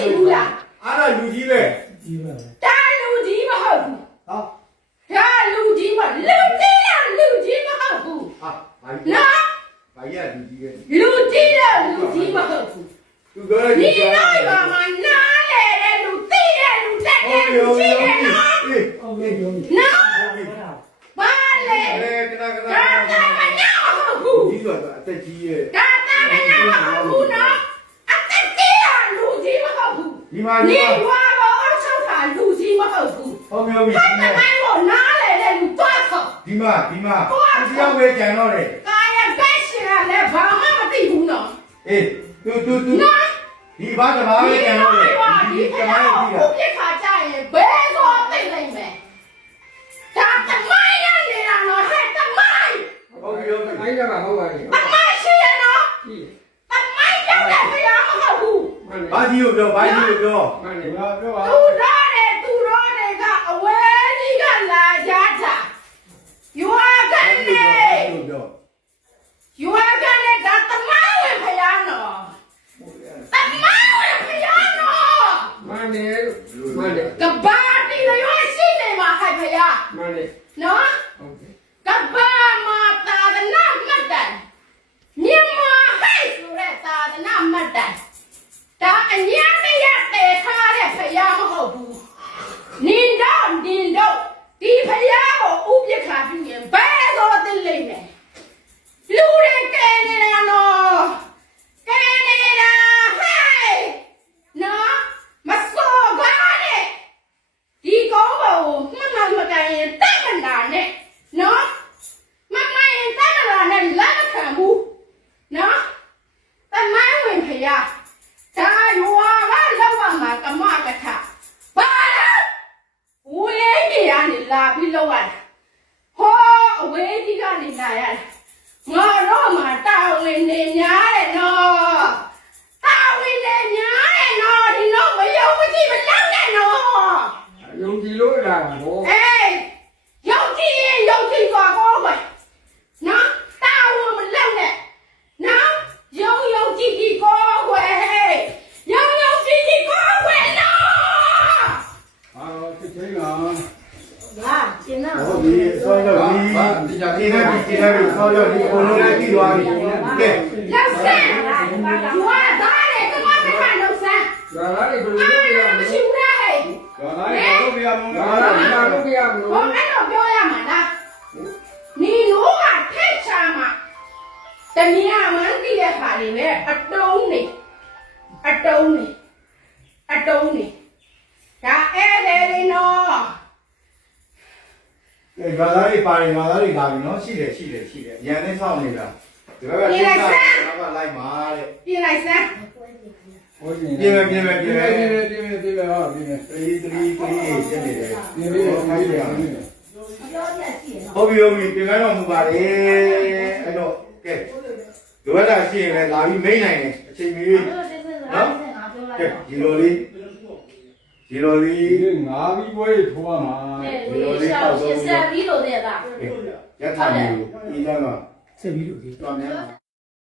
မရှိဘူးလားအဲ့ဒါလူကြီးပဲဒါလူကြီးမဟုတ်ဘူးဟောဒါလူကြီးမလူကြီးလားလူကြီးမဟုတ်ဘူးဟာဘာကြီးနော်ဘာကြီးကလူကြီးပဲလူကြီးလားလူကြီးမဟုတ်ဘူးသူပြောတယ်ဒီတော့ဘာမှနားလေတဲ့လူသိတဲ့လူတက်တဲ့လူကြီးတယ်နော်ဟုတ်ပြီဟုတ်ပြီနော်ဘာလဲကနကနဒါမညာဟုတ်ဘူးကြီးဆိုတာအသက်ကြီးရဲ့ဒါမညာဟုတ်ဘူးနော်အသက်ကြီးရလူကြီးမဟုတ်ဘူးဒီမှာ你话我二手茶路基我好苦，ဟုတ်ပြီဟုတ်ပြီ他们买我拿来了有多少？ဒီမှာသူရောက်ပဲကြံတော့တယ်哎呀，该死了，来跑嘛么地图呢？အေးသူဒီဘာကဘာပဲကြံတော့တယ်ဒီကမားကြီး我别卡家人，别说对了没？他他妈呀，你让我还他妈！ဟုတ်ပြီဟုတ်ပြီအဲ့ဒါကဟုတ်ပါပြီ他妈是人呢？他妈要来不要么好苦？ဘာကြီးကိုပြောဘာကြီးကိုပြောမှန်တယ် ပြောပါ သူရောတယ်ကအဝဲကြီးကလာကြတာရွာကနေရွာကနေဒါတမဝင်ဖယားနော်တမဝင်ဖယားနော်မှန်တယ်မှန်တယ်ကဘာတီရွာရှိနေမှာဟိုက်ဖယားမှန်တယ်နော်ဟုတ်ကဲ့ကဘာမှာသာသနာမှတ်တယ်မြန်မာဟိုက်ဆိုတဲ့သာသနာမှတ်တယ်ဒါအညာတရားတည်ထားတဲ့ဖယားမဟုတ်ဘူးနင်တော့ဒီဖယားကိုဥပက္ခပြုရင်ဘယ်တော့သိလိမ့်မယ်လူတွေကဲနေတာနော်ကဲနေတာဟဲ့နော်မစောကားနဲ့ဒီကောင်းကိုမကန်ရင်တက်မနာနဲ့နော်မရင်တက်မနာနဲ့လက်မခံဘူးနော်တမိုင်းဝင်ဖယားဒါရွာကလောက်မှာကမကထဘာလဲဝေးနေရနေလာပြီးလောက်ရတယ်ဟောအဝေးကြီးကနေလာရတယ်ငါတော့မှတာဝန်နေများတယ်နော်တာဝန်နေများတယ်နော်ဒီတော့မယုံမကြည့်မလောက်နဲ့နော်ယုံကြည်လို့လာတာဟောအေးယုံကြည်ရင်ယုံကြည်သွားကောပဲနော်တာဝန်မလောက်နဲ့နော်ယုံကြည်ဒီကောွယ်ယုံကြည်ဒီကောွယ်နော်စစ်ချင်းလားဟာကျင်းတော့ဟုတ်ပြီဆောင်းတော့ဒီဒီနဲ့ဆောင်းတော့ဒီဘုံလုံးလေးပြီးသွားပြီကဲလောက်ဆန်းရွာသားတယ်ကမကထလောက်ဆန်းဒါလားဒီဘယ်လိုလုပ်ရမလဲမရှိဘူးလားဟဲ့ဒါလည်းတော့ပြရမလို့ဒါလားဒီမှာလုပ်ရမလို့ဟောအဲ့တော့ပြောရမှာလားနီနိုးကထိတ်ချာမှာတမီးအမှန်တည်တဲ့ခါလေးနဲ့အတုံးနေဒါဧည့်သည်လေးနော်ကဲဘာသာရေးပါတယ်ဘာသာရေးလာပြီနော်ရှိတယ်ရန်နဲ့ဆောင်းနေတာဒီဘက်ကတိကျတော့ကလိုက်ပါတဲ့ပြင်လိုက်စမ်းဟိုရှင်ပြင်မယ်ပြင်ဟောပြင်3တက်နေတယ်ပြင်ပြောပြရှိရနော်ဟုတ်ပြီပြင်ခိုင်းတော်မူပါလေအဲ့တော့ကဲလိုအပ်တာရှိရင်လည်းလာပြီးမိတ်နိုင်တယ်အချိန်မီနော်ကဲဒီလိုလေးဒီငါးပြီးပွဲထိုးရမှာရှေ့ဆက်ပြီးလို့တဲ့ကရထားတယ်ဒီတော့ဆက်ပြီးလို့ဒီတော်များ